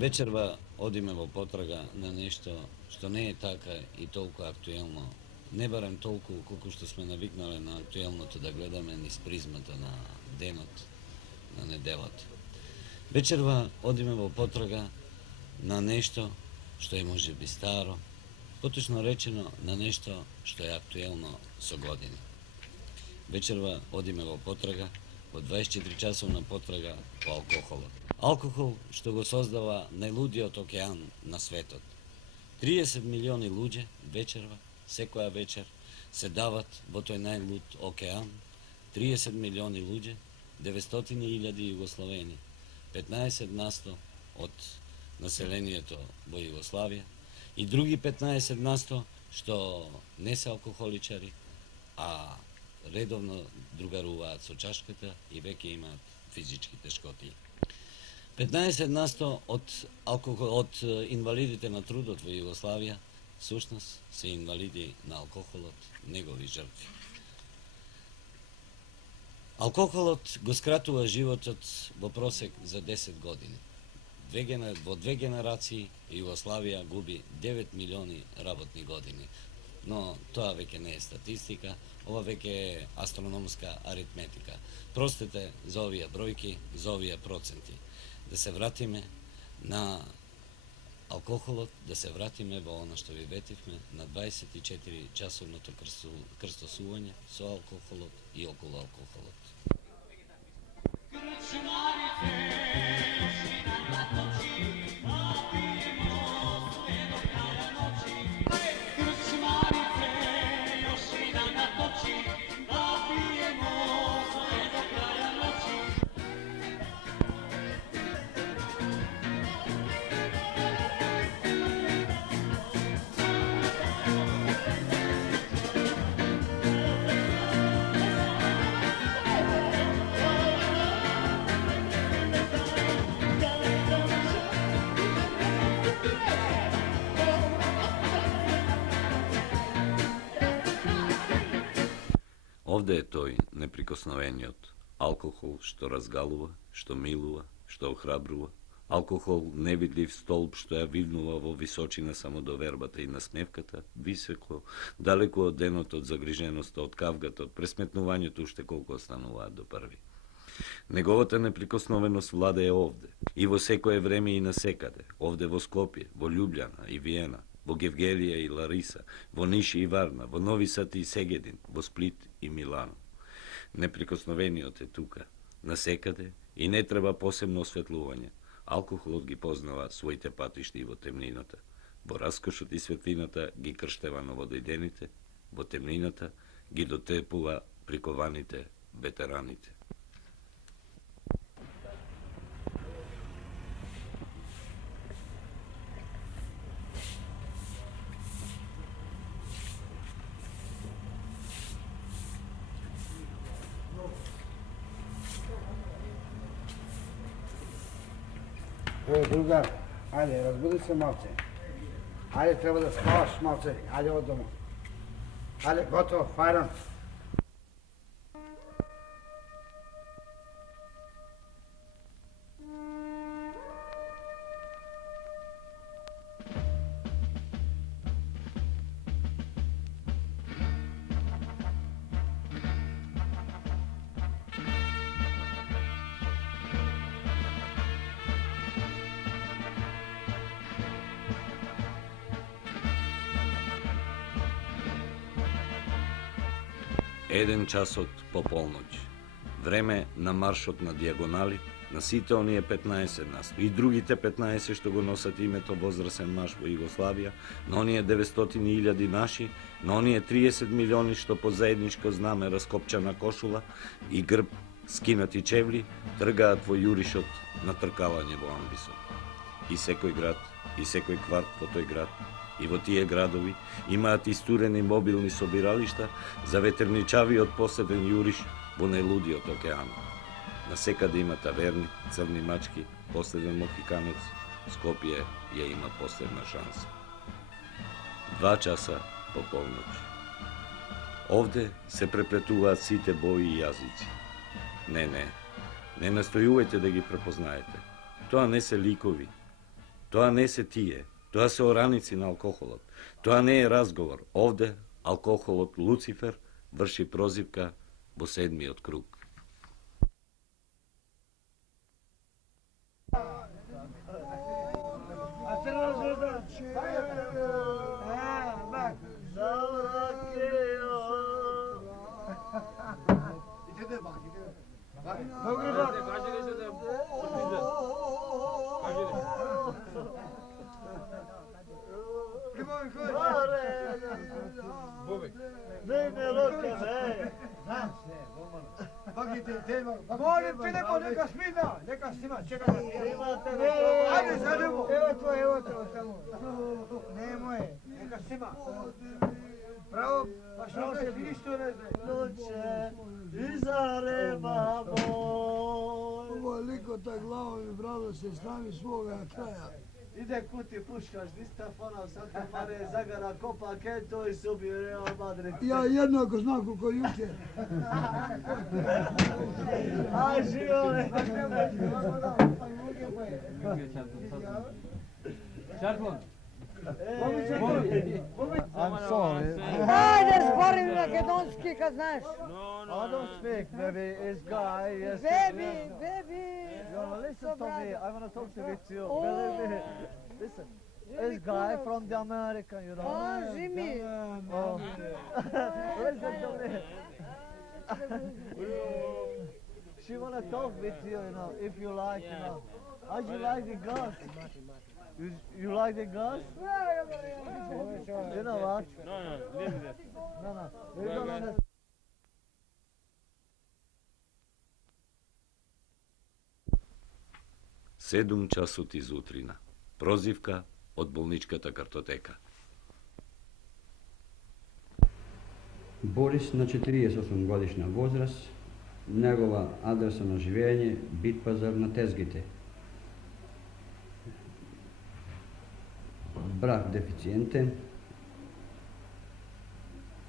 Вечерва одиме во потрага на нешто што не е така и толку актуелно. Не барем толку колку што сме навикнале на актуелното да гледаме низ призмата на денот, на неделата. Вечерва одиме во потрага на нешто што е можеби старо, поточно речено на нешто што е актуелно со години. Вечерва одиме во потрага, во 24 часовна потрага по алкохолот. Алкохол што го создава најлудиот океан на светот. 30 милиони луѓе вечерва, секоја вечер, се дават во тој најлуд океан. 30 милиони луѓе, 900.000 југословени, 15% од населението во Југославија и други 15% што не се алкохоличари, а редовно другаруваат со чашката и веќе имаат физички тешкоти. 15% од инвалидите на трудот во Југославија сушност се инвалиди на алкохолот, негови жртви. Алкохолот го скратува животот во просек за 10 години. Во 2 генерации Југославија губи 9 милиони работни години. Но тоа веќе не е статистика, ова веќе е астрономска аритметика. Простете за овие бројки, за овие проценти. Да се вратиме на алкохолот, да се вратиме во она што ви ветивме на 24 часовното крстосување со алкохолот и околу алкохолот. Овде е тој неприкосновениот алкохол што разгалува, што милува, што охрабрува, алкохол невидлив столб што ја вивнува во височина само до вербата и насмевката, високо, далеку од денот, од загриженоста, од кавгата, од пресметнувањето уште колку остануваат до први. Неговата неприкосновеност влада е овде, и во секое време и насекаде, овде во Скопје, во Љубљана и Виена, во Гевгелија и Лариса, во Ниш и Варна, во Нови Сад и Сегедин, во Сплит и Милано. Неприкосновениот е тука, насекаде и не треба посебно осветлување. Алкохолот ги познава своите патишти во темнината. Во раскошот и светлината ги крштева новодојдените, во темнината ги дотепува прикованите ветераните. Другар, ајде, разбуди се малце. Ајде, треба да спаваш малце. Ајде од дома. Ајде, готово, фајран. Еден часот по полноќ. Време на маршот на дијагонали, на сите оние 15% и другите 15 што го носат името возрасен маж во Југославија, на оние 900.000 наши, на оние 30 милиони што по заедничко знаме раскопчана кошула и грб скинати чевли, тргаат во јуришот на тркалање во амбисот. И секој град, и секој кварт во тој град, и во тие градови имаат истурени мобилни собиралишта за ветерничавиот последен јуриш во најлудиот океан. Насекаде има таверни, црни мачки, последен мохиканец, Скопје ја има последна шанса. 2 часа по полноќ. Овде се преплетуваат сите бои и јазици. Не настојувајте да ги препознаете. Тоа не се ликови. Тоа не се тие, тоа се ораници на алкохолот. Тоа не е разговор. Овде алкохолот Луцифер врши прозивка во седмиот круг. Molim te, neka snima, čekaj. Ajde, zademo. Evo to, samo. Nemoj, neka snima. Pravo, pa što se vidiš to ne zna. Noće izareva moj. Ovo je liko tak glavom i brado se stavi svoga kraja. Ide kuti puškaš, Distafona, Santa Mare, Zagara, Kopa, Kento i Subio Real Madrid. Ja jednako znam kako jučer. Aj, živole! I'm sorry. Ajde, zbori makedonski kad znaš. I don't speak, baby. It's guy, yes. Baby. You wanna listen to me? I wanna talk to you. Believe me. Listen. This guy from the American, you know. Oh, Jimmy. Oh. Listen to me. She wanna talk with you, you know, if you like, you know. How'd you like the girls? You like the girls? You know what? No, leave it. No. You don't understand. 7 часот изутрина. Прозивка од болничката картотека. Борис на 48 годишна возраст, негова адреса на живење Бит пазар на Тезгите. Брак дефициентен,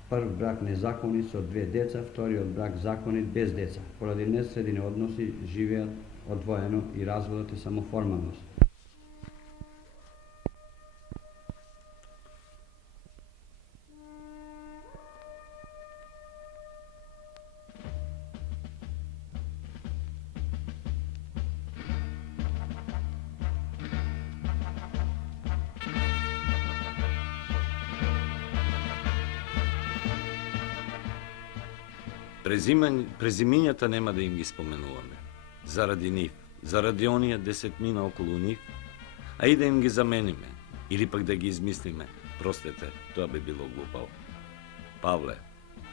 прв брак незаконит со 2 деца, вториот брак законит без деца. Поради несредини односи живеат одвоено и разводот е само формалност. Презимињата нема да им ги споменуваме. Заради нив, заради оние 10 мина околу нив, а и да им ги замениме, или пак да ги измислиме, простете, тоа би било глупаво. Павле,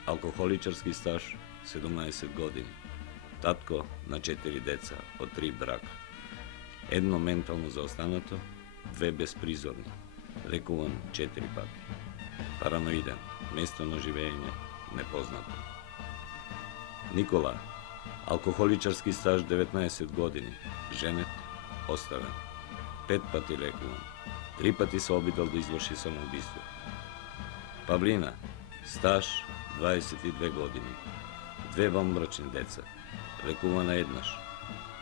алкохоличарски стаж, 17 години. Татко на 4 деца, од 3 брака. Едно ментално заостанато, 2 безпризорни. Лекуван 4 пати. Параноиден, место на живење, непознато. Никола, алкохоличарски стаж 19 години, женет, оставен. 5 пати лекуван, 3 пати се обидел да изврши самоубиство. Павлина, стаж 22 години, 2 вонбрачни деца, лекувана еднаш,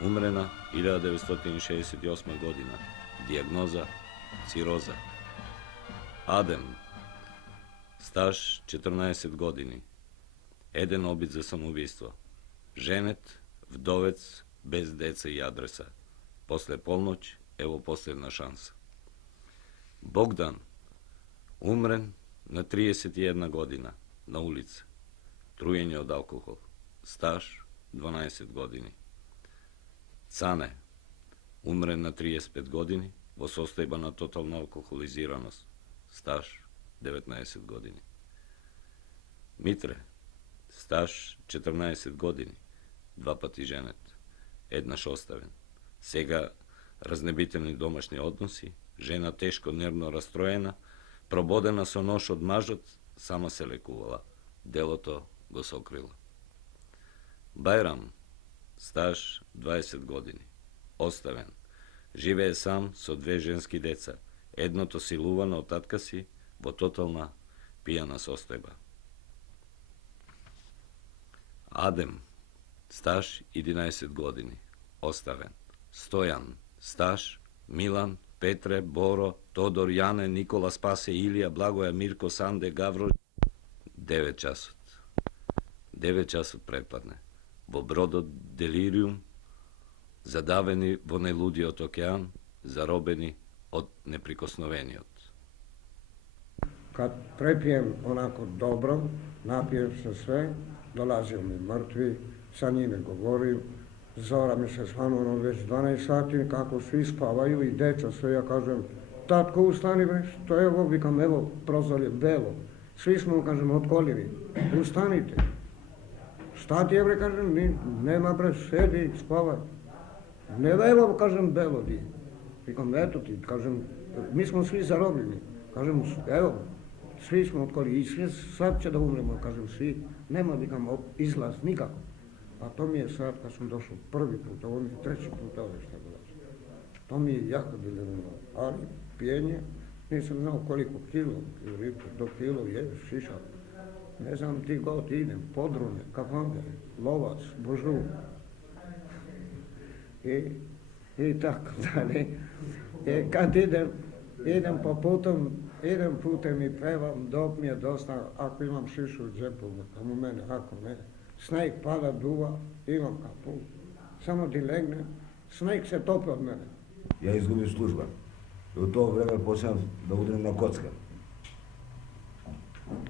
умрена 1968 година, диагноза цироза. Адем, стаж 14 години, еден обид за самоубиство. Женет, вдовец, без деца и адреса. После полноќ, ево последна шанса. Богдан, умрен на 31 година, на улица. Труење од алкохол. Стаж 12 години. Цане, умрен на 35 години, во состојба на тотална алкохолизираност. Стаж 19 години. Митре, стаж 14 години, 2 пати женет, еднаш оставен. Сега разнебителни домашни односи, жена тешко нервно растроена, прободена со нож од мажот, сама се лекувала. Делото го сокрила. Бајрам, стаж 20 години, оставен. Живее сам со 2 женски деца, едното силувано од татка си во тотална пијана состојба. Адем, стаж 11 години, оставен. Стојан, стаж, Милан, Петре, Боро, Тодор, Јане, Никола, Спасе, Илија, Благоја, Мирко, Санде, Гавро. 9 часот. 9 часот препадне. Во бродот делириум, задавени во најлудиот океан, заробени од неприкосновениот. Kad prepijem onako dobro, napijem se sve, dolazio mi mrtvi, sa njime govorim, zora mi se svanulo već 12 sati, kako svi spavaju i deca sve, ja kažem, tatko ustani bre, što je ovo, vikam, evo, prozor je belo, svi smo, kažem, otkolili, ustanite. Šta ti je bre, kažem, nema bre, sedi, spavaj. Ne evo, kažem, belo di. Vikam, eto ti, kažem, mi smo svi zarobljeni, kažem, evo, svi smo otkolili i svi sad će da umremo, kažem, svi, nema, vikam, izlaz nikako. A to mi je sad, kad sam došao prvi put, ovo mi je treći put ovdje što dolazim. To mi je jako dilemno, ali pijenje, nisam znao koliko kilo, do kilo je šišak. Ne znam ti god idem, podrune, kafande, lovac, božu. I tako dalje. Kad idem po putom, idem putem i pevam, dok mi je dosta, ako imam šišu u džepu, tamo mene, ako ne. Sneg pada, duva, imam kapu. Samo ti legne, sneg se topi od mene. Ja izgubim služba. I u to vreme počnem da udarim na kocka.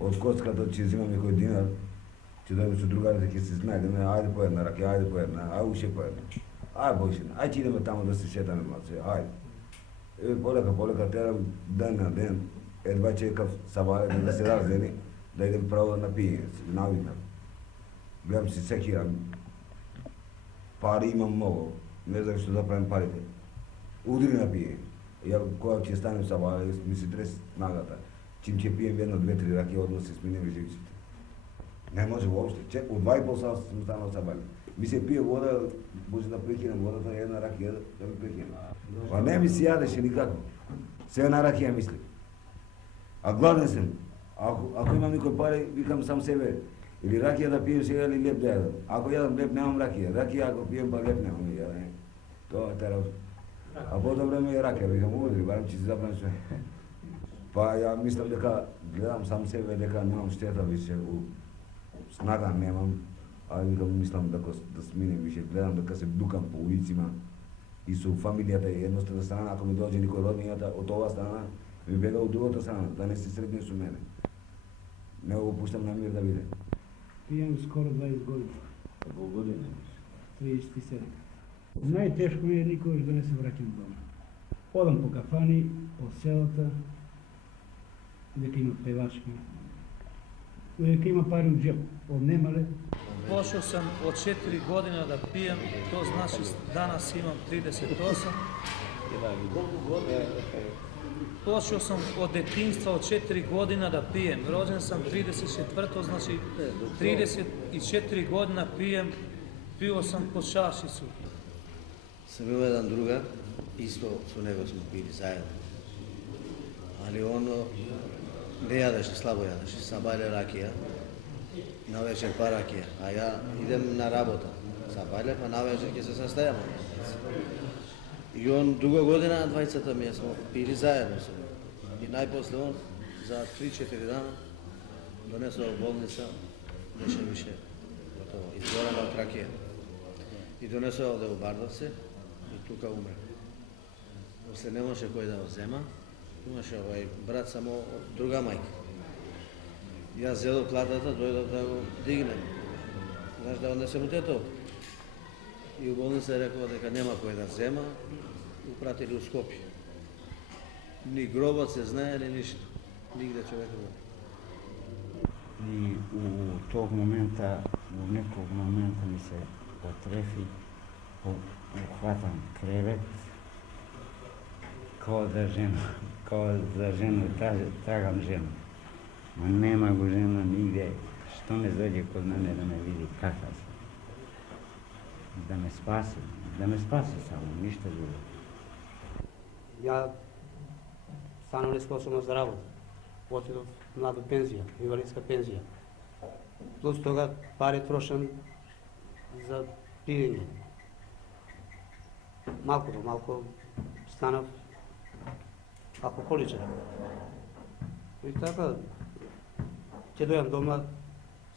Od kocka da će zimam nekoj dinar, će da su drugari da se znajde, ne, ajde po jedna rakija, ajde po jedna, ajde uše po jedna. Ajde Bojšina, ajde idemo tamo da se šetame malo sve, ajde. I poleka, teram dan na dan, jedva čekam sabale da se razdeni, da idem pravo na pijenje, navikam. Gledam se sekiram, pari imam mnogo, ne znam što zapravim parite. Udri na pijenje. Ja koja će stanem sabale, mi se tres nagata. Čim će pijem jedno, 2-3 rakije, odmah se sminim i živčite. Ne može uopšte, u 2,5 sata sam stanao sabale. Mi se pije voda, može da prekinem voda, to je jedna rakija da mi prekinem. Pa ne mi se jadeš nikako. Sve na rakija mislim. A gladan sam. Ako imam nikoj pare, vikam sam sebe. Ili rakija da pijem сега ili lijep da jedam. Ako jedam lijep, nemam rakija. Rakija ako pijem pa lijep nemam jedan. To je terav. A po to vreme je rakija, vikam udri, barem će se zapravim sve. Pa ja mislim дека gledam sam sebe, дека nemam šteta više, snaga nemam. Ali викам мислам да сминем више, гледам дека се дукам по улицima и со фамилијата е еднострана страна, ако ми доđe никој роднијата од ова страна, ми бега од другата страна, да не се сретне со мене. Не го пуштам на мир да биде. Пијам скоро 20 години. Колку години имаш? 37. Најтешко ми е никогаш да не се враќам дома. Одам по кафани, по селата, дека има певачки, дека има пари у джеп, од немале. Počeo sam od 4 godina da pijem, to znači danas imam 38. Počeo sam od detinjstva od 4 godina da pijem, rođen sam 34. znači 34 godina pijem, pio sam po čašicu. Sam imao jedan drugar, isto su него smo pili zajedno. Ali ono ne jadeš, slabo jadeš, sabajle rakija. Na večer pa rakija, a ja idem na работа. Sabajle, pa na večer ќе се састајаме. И он дуго година, двајцата ми smo пили заедно. И најпосле он за 3-4 дана донесо в болница, беше више готово, изгорена од ракија. И донесо овде во Бардовце и тука умре. После не може кој да го зема, имаше овај брат само од друга мајка. Јас зедов платата, дојдов да го дигнем. Знаеш, да однесем у тето. И у болница рекова дека нема кој да зема, упратили у Скопје. Ни гробот се знае, ни ништо. Нигде човекот не. И у тог момента, у неког момента ми се потрефи, ухватам кревет, као за жена, трагам жена. Ма нема го жена нигде, што не дојде код мене да ме види каква се. Да ме спаси само, ништо друго. Ја станав неспособна за работа. Отидов млада пензија, инвалидска пензија. Плюс тога пари трошам за пиење. Малку до малку станав alkoholičara. I tako, će dojam doma,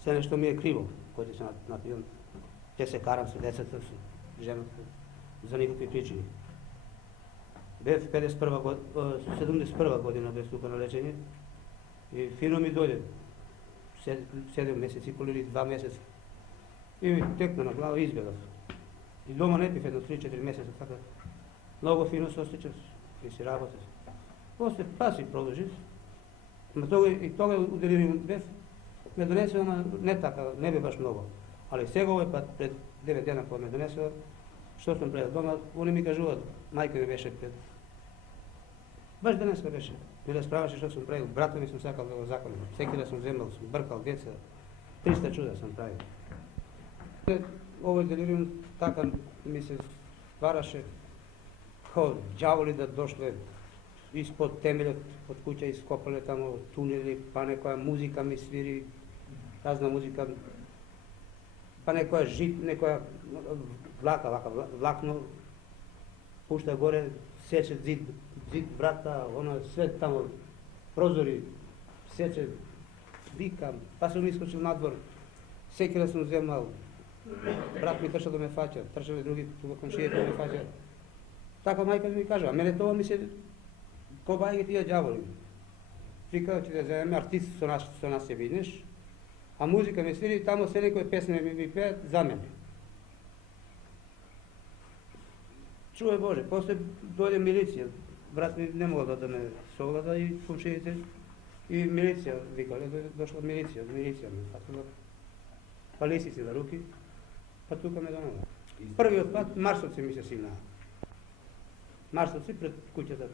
sve nešto mi je krivo, koji se napijam. Te se karam sa djeceta, žena, za nikakve pričine. Bev 71. godina bez stupa na lečenje i fino mi dođe, 7 mjeseci ili 2 mjeseca. I mi tekne na glavu i izbjegao. I doma ne pih jedno 3-4 mjeseca, tako mnogo fino se osjećam i si rabote. Poslije pasi produži, i toga u deliriju Bev me donese ona ne taka, ne bi baš mnogo. Ali svega ovo je pa pred 9 dana ko me donesao, što sam predao doma, oni mi kažu, majka mi veše pred. Baš danas me veše. Mi raspravaše što sam pravio, brata mi sam sakal do zakona, sekira sam zemljal, sam brkal djeca, 300 čuda sam pravio. Ovo je delirium, taka mi se stvaraše kao đavoli da došle ispod temelja, od kuća iskopale tamo tuneli, pa nekoja muzika mi sviri, razna muzika, pa nekoja nekoja vlakno pušta gore, seče zid vrata, ono sve tamo, prozori, seče, vikam, pa sam iskočil na dvor, sekira sam zemljal, brat mi tršao da me faća, tršali drugi komšije da me faća. Tako majka mi kaže, a mene to mi se, ko bajge tija đavoli. Prikao ti da zovem, artist su nas je vidiš, a muzika mi sviri, tamo sve nekoje pesme mi peje za mene. Čuvaj Bože, poslije dođe milicija, brat mi ne mogao da me sogleda i komšijete, i milicija vikali, došla milicija mi, pa lisice za ruki, pa tuka me donala. Prvi otpad, Marsovci mi se sina. Marsovci pred kućeta,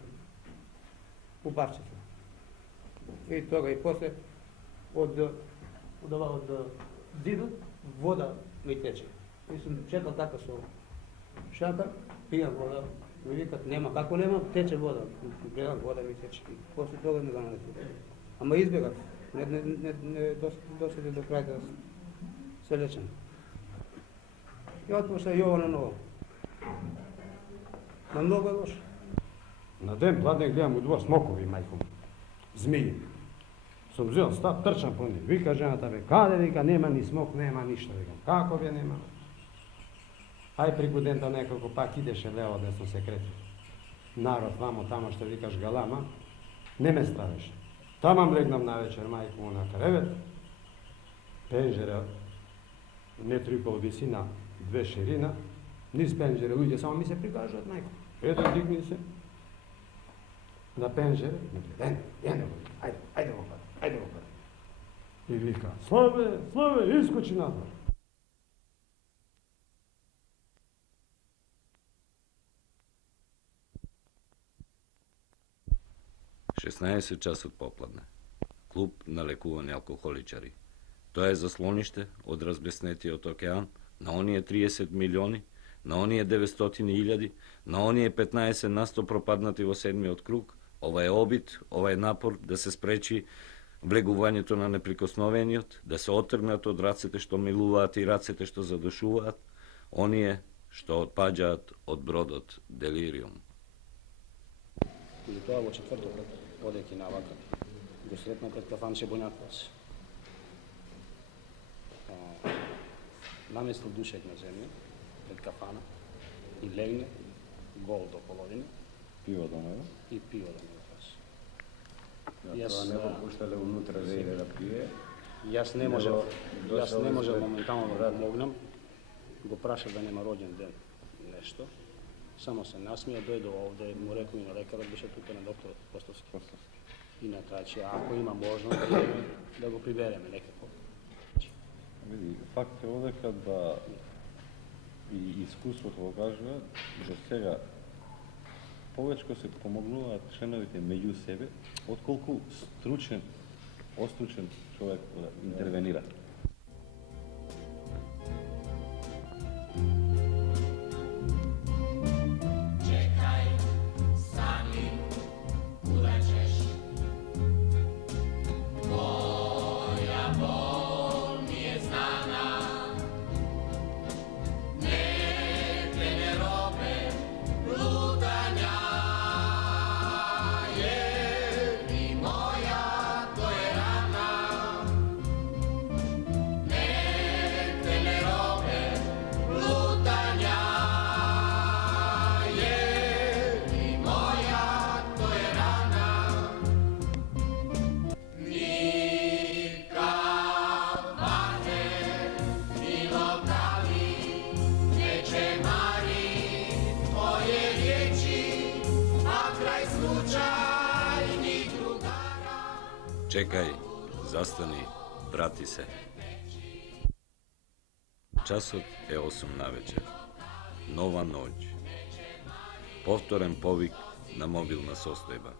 u Bavčetu. I toga i posle od zidu voda mi teče. Mislim, čekal tako su šakar, pijam voda, mi vikat nema, kako nema, teče voda. Gledam, voda mi teče. I posle toga mi donala. Ама izbjegam, ne dosjedim do kraja da se lečem. I otpošla i ovo na novo. Na mnogo je loše. Na den hladne gledam u dvor smokovi, majkom, zmije. Sam vzeo stav, trčam po njih, vika ženata, kade vika, nema ni smok, nema ništa, vikam, kako bi nema? Aj prikudenta nekoliko, pak ideš je levo, desno se kreti. Narod vamo tamo što vikaš galama, ne me straviš. Tamam legnam na večer, majku, na krevet, penžere, 1,5 metra visina, 2 širina, niz penžere, ljudi samo mi se prikažu od majku. Eto, digni se na penžere, ajde opad. I vika, Slave, iskoči na dvor. Šestnaest čas od popladne. Klub na lekuvani alkoholičari. To je zaslonište od razbesnetija od okean, na onije 30 milioni, na onije 900.000, na onije 15% пропаднати во седмиот круг. Ова е обид, ова е напор да се спречи влегувањето на неприкосновениот, да се отргнат од рацете што милуваат и рацете што задушуваат, оние што отпаѓаат од бродот Делириум. И тоа во четвртокот, одејќи на вака, го сретна пред кафанче Бонјаквас. Наместил душек на земја, пред кафана, и легне, гол до половина. Пиво до него? И пиво до него. Тоа не го пуштале унутра да иде да пие? Јас не можев моментално да помогнам. Го прашав да нема роđен ден, нешто. Само се насмија, дојде овде, му рекол и на лекарот, беше тука на докторот Костовски. И на таа, че ако има можност да го прибереме некако. Види, факт е одека да и искуството го кажува, до сега повечко се помогнуваат членовите меѓу себе, отколку стручен, остручен човек да интервенира. Yeah. Čekaj, zastani, vrati se. Časot je 8 na večer. Nova noć. Povtoren povik na mobilna sostojba.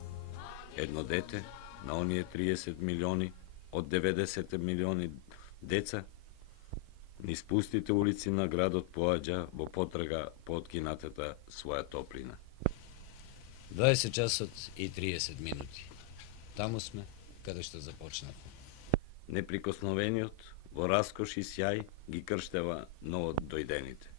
Jedno dete, na onije 30 milioni, od 90 milioni deca, ni spustite ulici na grad od poađa, bo potraga potkinateta svoja toplina. 20 časot i 30 minuti. Tamo sme, kada što započnemo. Neprikosnoveniot, во раскош и сјај ги крштева ново дојдените.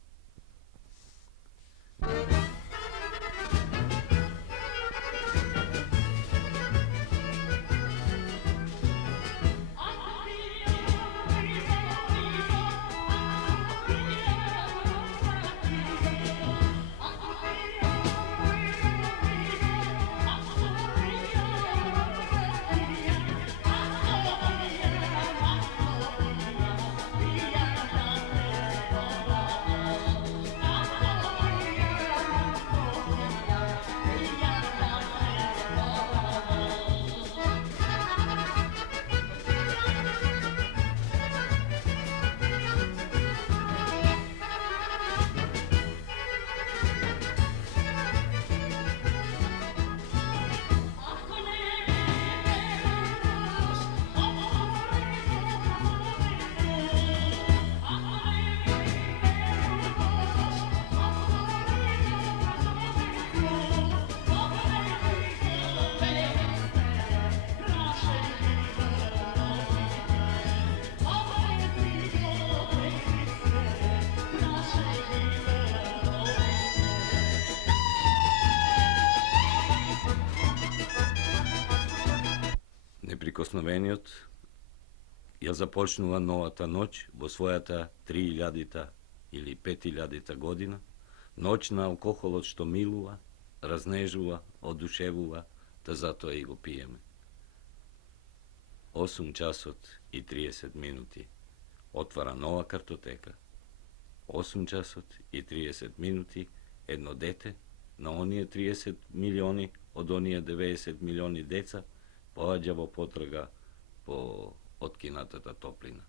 Неприкосновениот ја започнува новата ноќ во својата 3000-та или 5000-та година, ноќ на алкохолот што милува, разнежува, одушевува, та затоа и го пиеме. 8 часот и 30 минути отвара нова картотека. 8 часот и 30 минути едно дете на оние 30 милиони од оние 90 милиони деца поаѓа во потрага по откинатата топлина.